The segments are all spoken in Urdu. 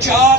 4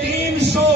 300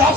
10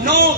9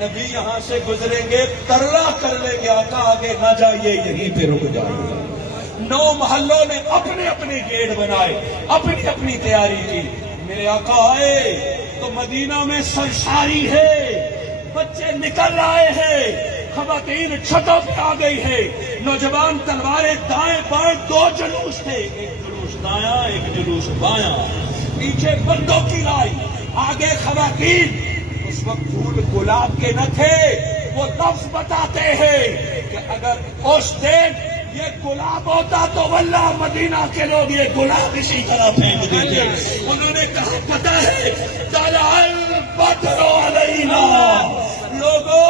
نبی یہاں سے گزریں گے ترلا کر لیں گے آقا آگے نہ جائیے یہیں پہ رک جائیے. 9 محلوں نے اپنے اپنے گیٹ بنائے, اپنی اپنی تیاری کی. میرے آقا آئے تو مدینہ میں سرشاری ہے, بچے نکل آئے ہیں, خواتین چھتوں پہ آ گئی ہے, نوجوان تلواریں دائیں بائیں, 2 جلوس تھے, ایک جلوس دایاں ایک جلوس بایاں, پیچھے بندوں کی لائی, آگے خواتین. اس وقت پھول گلاب کے نہ تھے, وہ لفظ بتاتے ہیں کہ اگر اس دن یہ گلاب ہوتا تو واللہ مدینہ کے لوگ یہ گلاب اسی طرح پھینک دیتے. انہوں نے کہا پتہ ہے طلع البدر علینا, لوگوں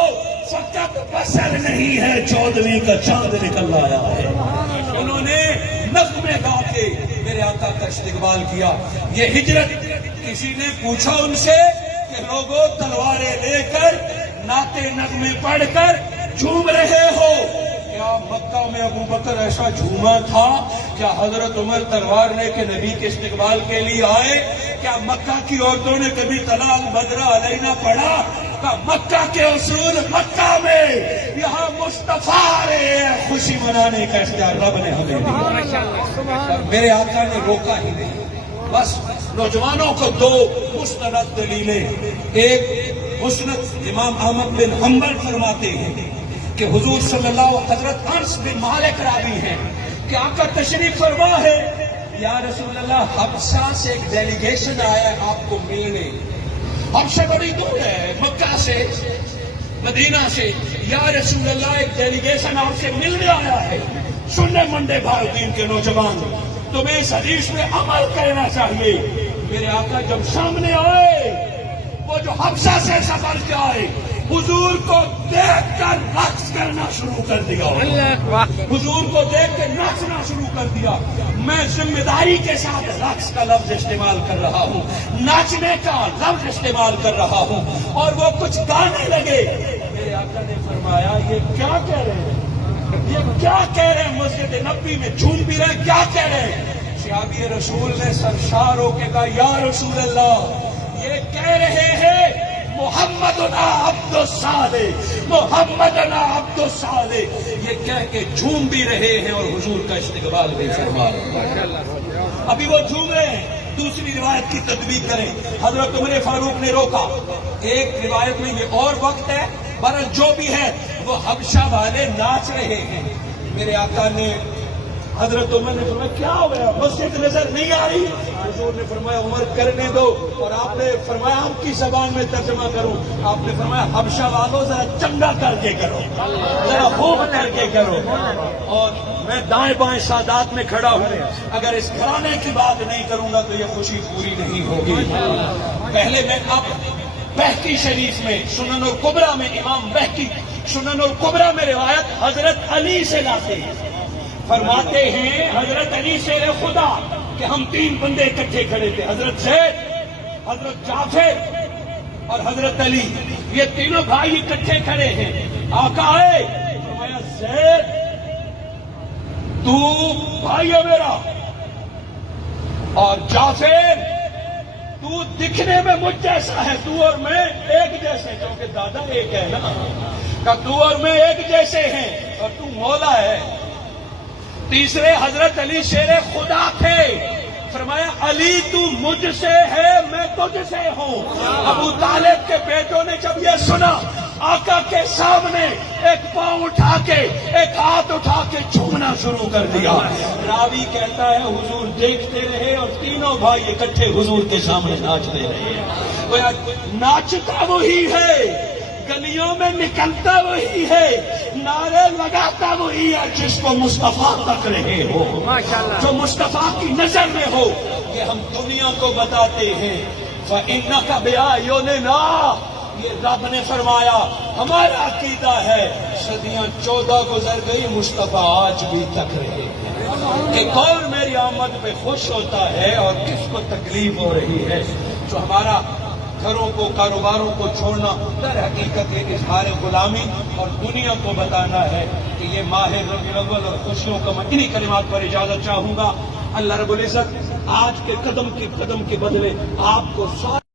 فقط بسر نہیں ہے, 14ویں کا چاند نکل آیا ہے. انہوں نے نغمے گا کے میرے آقا کا استقبال کیا. یہ ہجرت, کسی نے پوچھا ان سے کہ لوگوں تلواریں لے کر نعتیں نغمے پڑھ کر جھوم رہے ہو, کیا مکہ میں ابو بکر ایسا جھوما تھا؟ کیا حضرت عمر تلوار لے کے نبی کے استقبال کے لیے آئے؟ کیا مکہ کی عورتوں نے کبھی طلع البدر علینا پڑھا؟ کہ مکہ کے اصول مکہ میں, یہاں مصطفیٰ خوشی منانے کا اختیار رب نے ہمیں دیا. میرے آقا نے روکا ہی نہیں. بس نوجوانوں کو 2 مستند دلیلیں. ایک مسند امام احمد بن حنبل فرماتے ہیں کہ حضور صلی اللہ حضرت انس بن مالک راوی ہیں کہ آقا تشریف فرما ہے, یا رسول اللہ حبشہ سے ایک ڈیلیگیشن آیا ہے آپ کو ملنے. حبشہ بڑی دور ہے مکہ سے, مدینہ سے. یا رسول اللہ ایک ڈیلیگیشن آپ سے ملنے آیا ہے. سننے منڈے بھارتین کے نوجوان, تمہیں اس حدیث میں عمل کرنا چاہیے. میرے آقا جب سامنے آئے, وہ جو حبشہ سے سفر کے آئے, حضور کو دیکھ کر رقص کرنا شروع کر دیا. حضور کو دیکھ کے ناچنا شروع کر دیا. میں ذمہ داری کے ساتھ رقص کا لفظ استعمال کر رہا ہوں, ناچنے کا لفظ استعمال کر رہا ہوں, اور وہ کچھ گانے لگے. میرے آقا نے فرمایا یہ کیا کہہ رہے ہیں, یہ کیا کہہ رہے ہیں؟ مسجد نبوی میں جھوم بھی رہے, کیا کہہ رہے ہیں؟ صحابی رسول نے سرشار ہو کے کہا یا رسول اللہ, یہ کہہ رہے ہیں محمدنا عبد الصالح, محمدنا عبد الصالح. یہ کہہ کے جھوم بھی رہے ہیں اور حضور کا استقبال بھی فرما رہے ہیں. ابھی وہ جھوم رہے ہیں. دوسری روایت کی تطبیق کریں, حضرت عمر فاروق نے روکا. ایک روایت میں یہ اور وقت ہے, بہرحال جو بھی ہے وہ حبشہ والے ناچ رہے ہیں. میرے آقا نے حضرت عمر نے فرمایا کیا ہو گیا, مسجد نظر نہیں آ رہی؟ حضور نے فرمایا عمر کرنے دو. اور آپ نے فرمایا آپ کی زبان میں ترجمہ کروں, آپ نے فرمایا حبشہ والوں ذرا چنگا کر کے کرو, ذرا خوب کر کے کرو. اور میں دائیں بائیں سادات میں کھڑا ہوں, اگر اس گھرانے کی بات نہیں کروں گا تو یہ خوشی پوری نہیں ہوگی. پہلے میں اب بہقی شریف میں, سنن الکبریٰ میں, امام بہقی سنن الکبریٰ میں روایت حضرت علی سے لاتے ہیں. فرماتے ہیں حضرت علی شیر خدا کہ ہم 3 بندے اکٹھے کھڑے تھے, حضرت زید, حضرت جعفر اور حضرت علی. یہ تینوں بھائی اکٹھے کھڑے ہیں. آقا آئے, فرمایا زید تو بھائی ہے میرا, اور جعفر تو دکھنے میں مجھ جیسا ہے, تو اور میں ایک جیسے, کیونکہ دادا ایک ہے نا, کہ تو اور میں ایک جیسے ہیں اور تو مولا ہے. تیسرے حضرت علی شیر خدا تھے. فرمایا علی تو مجھ سے ہے, میں تجھ سے ہوں. ابو طالب کے بیٹوں نے جب یہ سنا, آقا کے سامنے ایک پاؤں اٹھا کے, ایک ہاتھ اٹھا کے جھومنا شروع کر دیا. راوی کہتا ہے حضور دیکھتے رہے اور تینوں بھائی اکٹھے حضور کے سامنے ناچتے رہے. ناچتا وہی ہے, گلیوں میں نکلتا وہی ہے, نعرے لگاتا وہی ہے جس کو مصطفیٰ تک رہے ہو, جو مصطفیٰ کی نظر میں ہو. کہ ہم دنیا کو بتاتے ہیں فَإِنَّكَ بِأَعْيُنِنَا, یہ رب نے فرمایا, ہمارا عقیدہ ہے. صدیاں 14 گزر گئی, مصطفیٰ آج بھی تک رہے ہیں. کہ کون میری آمد پہ خوش ہوتا ہے اور کس کو تکلیف ہو رہی ہے. جو ہمارا گھروں کو, کاروباروں کو چھوڑنا در حقیقت ایک اظہار غلامی, اور دنیا کو بتانا ہے کہ یہ ماہ ربیع الاول اور خوشیوں کا. میں انہی کلمات پر اجازت چاہوں گا. اللہ رب العزت آج کے قدم کے بدلے آپ کو